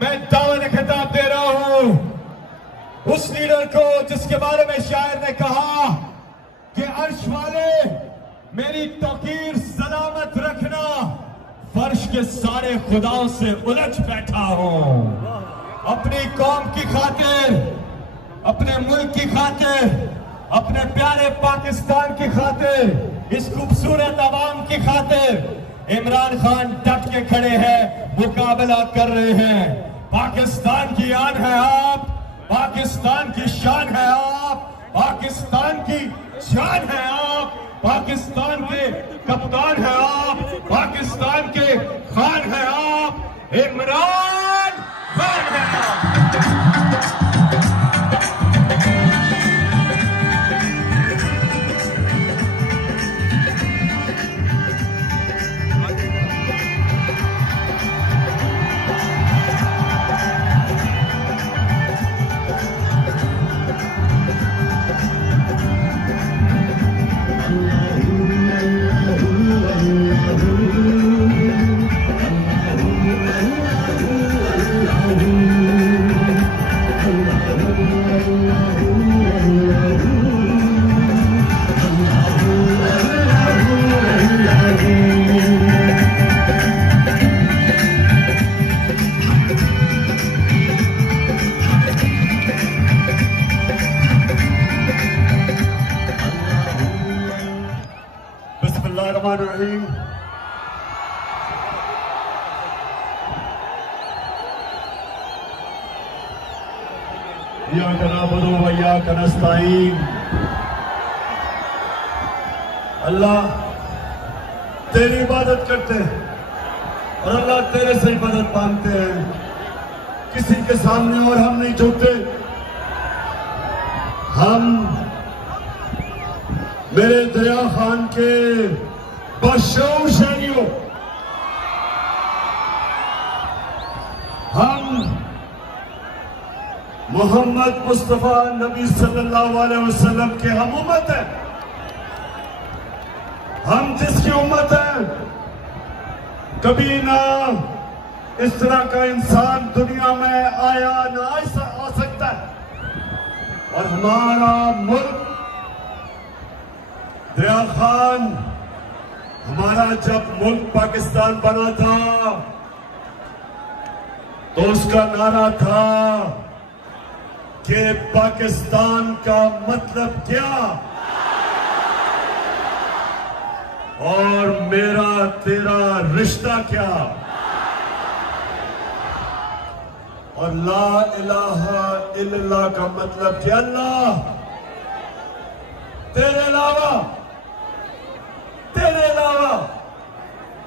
मैं दावत खिताब दे रहा हूं उस लीडर को जिसके बारे में शायर ने कहा कि अर्श वाले मेरी तौकीर सलामत रखना, फर्श के सारे खुदाओं से उलझ बैठा हूं। अपनी कौम की खातिर, अपने मुल्क की खातिर, अपने प्यारे पाकिस्तान की खातिर, इस खूबसूरत आवाम की खातिर इमरान खान डट के खड़े हैं, मुकाबला कर रहे हैं। पाकिस्तान की आन है आप, पाकिस्तान की शान है आप, पाकिस्तान की शान है आप, पाकिस्तान के कप्तान है आप, पाकिस्तान के खान है आप, इमरान खान है आप। बिस्मिल्लाहिर्रहमानिर्रहीम। इय्याका नअबुदु व इय्याका नस्तईन। अल्लाह तेरी इबादत करते हैं और अल्लाह तेरे से इबादत मांगते हैं, किसी के सामने और हम नहीं झुकते। हम मेरे दरिया खान के बशौर शहरियों, हम मोहम्मद मुस्तफा नबी सल्लल्लाहु अलैहि वसल्लम के हम उम्मत हैं। हम जिसकी उम्मत है, कभी ना इस तरह का इंसान दुनिया में आया ना आ सकता है। और हमारा मुल्क दरिया खान, हमारा जब मुल्क पाकिस्तान बना था तो उसका नारा था कि पाकिस्तान का मतलब क्या और मेरा तेरा रिश्ता क्या, और ला इलाहा इल्लल्लाह का मतलब कि अल्लाह तेरे अलावा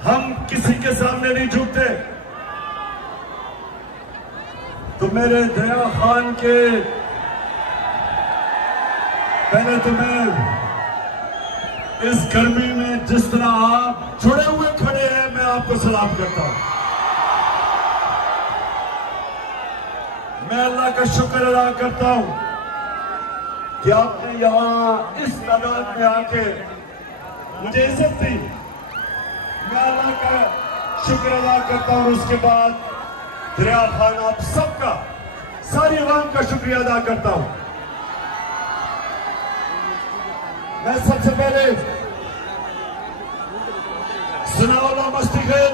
हम किसी के सामने नहीं झुकते। तो मेरे दरिया खान के, पहले तो मैं इस गर्मी में जिस तरह आप जुड़े हुए खड़े हैं, मैं आपको सलाम करता हूं। मैं अल्लाह का शुक्र अदा करता हूं कि आपने यहां इस तादाद में आके मुझे इज्जत दी। मैं अल्लाह का शुक्र अदा करता हूं। उसके बाद दरिया खान आप सबका, सारी अवाम का शुक्रिया अदा करता हूं। मैं सबसे पहले सनाउल्लाह मस्तिखिल